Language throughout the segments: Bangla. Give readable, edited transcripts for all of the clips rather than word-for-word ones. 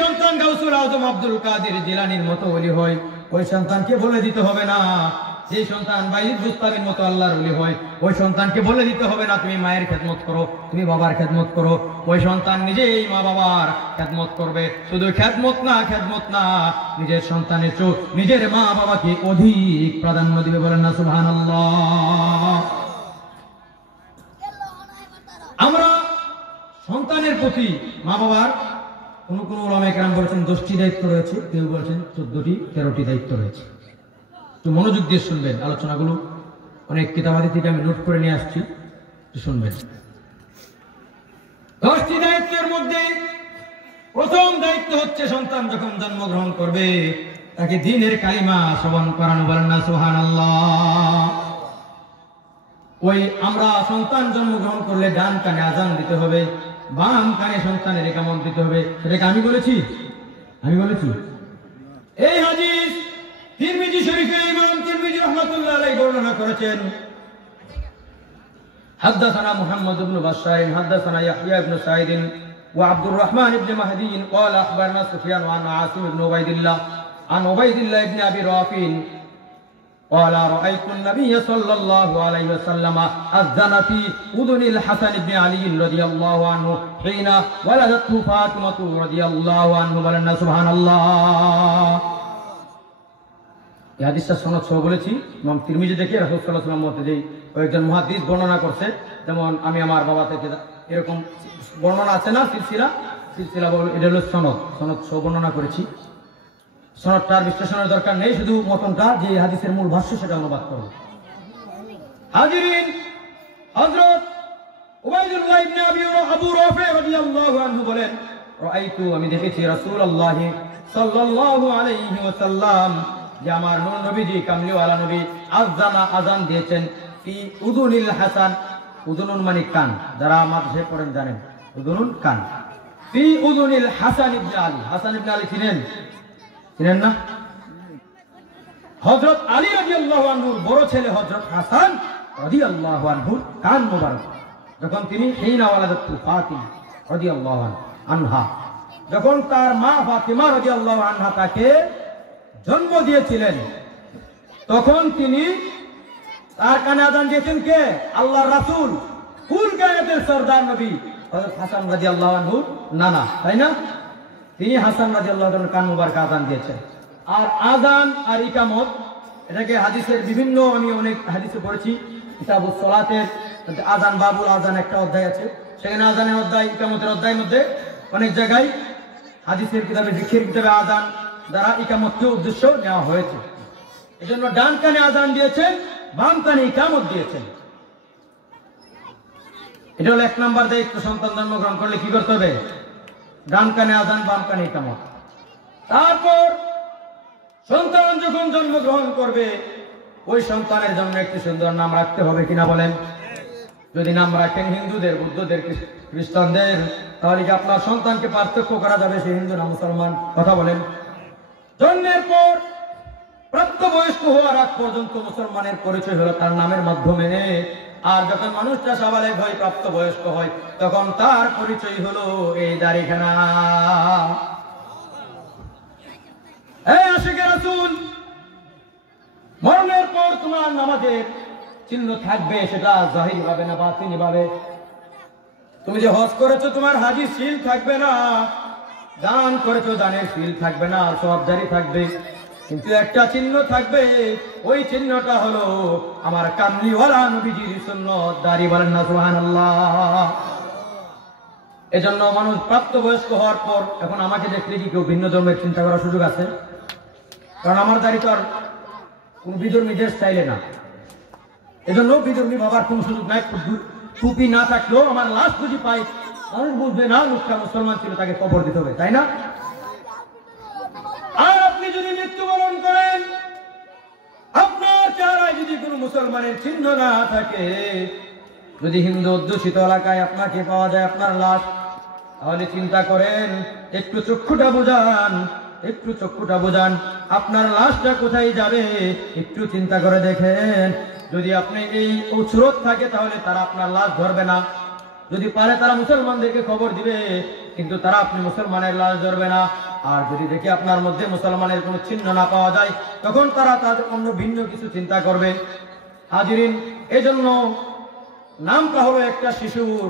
সন্তান গাউসুল আজম আব্দুল কাদের জিলানীর মতো ওলি হয়, ওই সন্তানকে বলে দিতে হবে না। যে সন্তান বাইজিদ বুস্তামির মতো আল্লাহর ওলি হয়, ওই সন্তানকে বলে দিতে হবে না তুমি মায়ের খেদমত করো, তুমি বাবার খেদমত করো। ওই সন্তান নিজেই মা বাবার খেদমত করবে। শুধু খেদমত না, নিজের সন্তানের চেয়ে নিজের মা বাবাকে অধিক প্রাধান্য দিবে। বলেন না সুবহানাল্লাহ। আমরা সন্তানের প্রতি মা বাবার কোন ওলামায়ে কেরাম বলেছেন 10টি দায়িত্ব রয়েছে, কেউ বলেছেন 14টি 13টি দায়িত্ব রয়েছে। একটু মনোযোগ দিয়ে শুনবেন আলোচনাগুলো, অনেক কিতাবাদি থেকে আমি নোট করে নিয়ে আসছি, একটু শুনবেন। 10টি দায়িত্বের মধ্যে প্রথম দায়িত্ব হচ্ছে সন্তান যখন জন্মগ্রহণ করবে তাকে দ্বীনের কালিমা শ্রবণ করানো। বলেন না সুবহানাল্লাহ। ওই আমরা সন্তান জন্মগ্রহণ করলে ডান কানে আজান দিতে হবে, বাম কানে সন্তানের ইকামত দিতে হবে। সেটাকে আমি বলেছি? এই হাদিস তিরমিজি শরীফে ইমাম তিরমিজি রাহমাতুল্লাহ আলাইহি বর্ণনা করেছেন। হাদাসানা মুহাম্মদ ইবনে বাশশার হাদাসানা ইয়াহইয়া ইবনে সাঈদ ওয়া আব্দুর রহমান ইবনে মাহদী قال اخبرنا سفيان عن عاصم بن عبيد الله عن عبيد الله بن ابي رافع قال رأيت النبي صلى الله عليه وسلم أذن في أذن الحسن بن علي رضي الله عنه حين ولدته فاطمة رضي الله عنه বলেন سبحان الله। এই হাদিসটা সনদ সহ বলেছি, ইমাম তিরমিজি থেকে রাসূল সাল্লাল্লাহু আলাইহি ওয়াসাল্লাম মতে যেই কয়েকজন মুহাদ্দিস বর্ণনা করছে, যেমন আমি আমার বাবা থেকে এরকম বর্ণনা আছে না, সিলসিলা বল, এটা হলো সনদ সহ বর্ণনা করেছি। সনদটার বিশ্লেষণের দরকার নেই, শুধু মতনটা যে হাদিসের মূল ভাষ্য সেটা অনুবাদ করব। হাজিরিন, হযরত উবাইদুল্লাহ ইবনে আবু রাফি রাদিয়াল্লাহু আনহু বলেন, রাআইতু, আমি দেখেছি রাসূলুল্লাহ সাল্লাল্লাহু আলাইহি ওয়াসাল্লাম, যে আমার নূর নবীজি কামলিওয়ালা নবী, আযানা, আযান দিয়েছেন, ফি উযুনিল হাসান, উযুনুন মানে কান, যারা মাদ্রাসায় পড়েন জানেন উযুনুন কান, ফি উযুনিল হাসান ইবনে আলী, হাসান ইবনে আলী চিনেন না? হযরত আলী রাদিয়াল্লাহু আনহুর বড় ছেলে হযরত হাসান রাদিয়াল্লাহু আনহুর কান মোবারক, যখন তিনি হিনা ওয়ালাদাতু ফাতিমা রাদিয়াল্লাহু আনহা, যখন তার মা ফাতিমা রাদিয়াল্লাহু আনহা তাকে জন্ম দিয়েছিলেন, তখন তিনি তার কানে আযান দিয়েছেন কে? আল্লাহর রাসূল, কুল কায়নাতের সরদার নবী হযরত হাসান রাদিয়াল্লাহু আনহুর নানা, তাই না? তিনি হাসান রাদিয়াল্লাহু আনহুর কান মোবারক আযান দিয়েছেন। আর আযান আর ইকামত, এটাকে হাদিসের বিভিন্ন, আমি অনেক হাদিসে পড়েছি, কিতাবুস সালাতের আযান, বাবুল আযান একটা অধ্যায় আছে, সেখানে আযানের অধ্যায়, ইকামতের অধ্যায়ের মধ্যে অনেক জায়গায় হাদিসের কিতাবে, ফিকহের কিতাবে আযান দ্বারা ইকামতকে উদ্দেশ্য নেওয়া হয়েছে। এজন্য ডান কানে আযান দিয়েছেন, বাম কানে ইকামত দিয়েছেন। এটা হলো 1 নম্বর দায়িত্ব। সন্তান জন্মগ্রহণ করলে কি করতে হবে? ডান কানে আযান, বাম কানে ইকামত। তারপর সন্তান যখন জন্মগ্রহণ করবে, ওই সন্তানের জন্য একটি সুন্দর নাম রাখতে হবে, কিনা বলেন? যদি নাম রাখেন হিন্দুদের, বুদ্ধদের, খ্রিস্টানদের, তাহলে কি আপনার সন্তানকে পার্থক্য করা যাবে সে হিন্দু না মুসলমান? কথা বলেন। জন্মের পর প্রাপ্তবয়স্ক হওয়ার আগ পর্যন্ত মুসলমানের পরিচয় হলো তার নামের মাধ্যমে, আর যখন মানুষটা সাবালেগ হয়, প্রাপ্তবয়স্ক হয়, তখন তার পরিচয় হলো এই দাড়িখানা। এই আশিকে রাসূল, মরণের পর তোমার নামাজের চিহ্ন থাকবে, সেটা জাহিরি ভাবে না বাতিনি ভাবে। তুমি যে হজ করেছো, তোমার হাজি সিল থাকবে না, দান করেছো, দানের সিল থাকবে না, আর সব জারি থাকবে, কিন্তু একটা চিহ্ন থাকবে, ওই চিহ্নটা হলো আমার কামলিওয়ালা নবীজির সুন্নাত, দাড়ি। বলেন না সুবহানাল্লাহ। এজন্য মানুষ প্রাপ্তবয়স্ক হওয়ার পর, এখন আমাকে দেখলে কি কেউ ভিন্ন ধর্মের চিন্তা করার সুযোগ আছে? কারণ আমার দাড়ি তো আর কোন বিধর্মীদের স্টাইলে না, এজন্য বিধর্মী ভাবার কোন সুযোগ নাই। টুপি না থাকলেও আমার লাশ যদি পাই, মানুষ বুঝবে না লোকটা মুসলমান ছিল, তাকে কবর দিতে হবে, তাই না? আর আপনি যদি মৃত্যুবরণ করেন, আপনার চেহারায় যদি কোনো মুসলমানের চিহ্ন না থাকে, যদি হিন্দু অধ্যুষিত এলাকায় আপনাকে পাওয়া যায় আপনার লাশ, তাহলে চিন্তা করেন, একটু চক্ষুটা বোঝান, আপনার লাশটা কোথায় যাবে, একটু চিন্তা করে দেখেন। যদি আপনি এই উছরত থাকে, তাহলে তারা আপনার লাশ ধরবে না, যদি পারে তারা মুসলমানদেরকে খবর দিবে, কিন্তু তারা আপনি মুসলমানের লাশ ধরবে না। আর যদি দেখি আপনার মধ্যে মুসলমানের কোনো চিহ্ন না পাওয়া যায়, তখন তারা তাদের অন্য ভিন্ন কিছু চিন্তা করবে। হাজিরিন, এজন্য নামটা হলো একটা শিশুর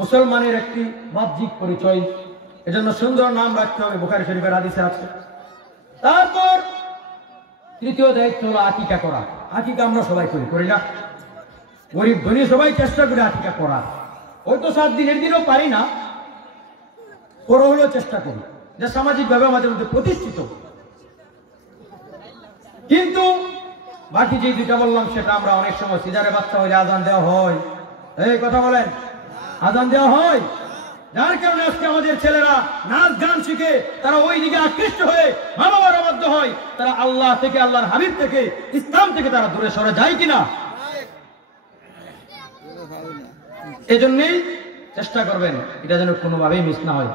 মুসলমানের একটি বাহ্যিক পরিচয়, এজন্য সুন্দর নাম রাখতে হবে, বুখারী শরীফের হাদিসে আছে। তারপর তৃতীয় দায়িত্ব হলো আকিকা করা। আকিকা আমরা সবাই করি না? গরিব ধনী সবাই চেষ্টা করি আকিকা করার। ওই তো 7 দিনের দিনও পারি না, পরে হলেও চেষ্টা করি, যা সামাজিকভাবে আমাদের মধ্যে প্রতিষ্ঠিত। কিন্তু বাকি যে দুইটা বললাম সেটা আমরা অনেক সময় সিজারে বাচ্চা হইলে আজান দেওয়া হয়, এই কথা বলেন, আজান দেওয়া হয়, যার কারণে আজকে আমাদের ছেলেরা নাচ গান শিখে তারা ওই দিকে আকৃষ্ট হয়ে মা বাবার অবাধ্য হয়, তারা আল্লাহ থেকে, আল্লাহর হাবিব থেকে, ইসলাম থেকে তারা দূরে সরে যায় কিনা? এজন্যই চেষ্টা করবেন এটা যেন কোনোভাবেই মিস না হয়।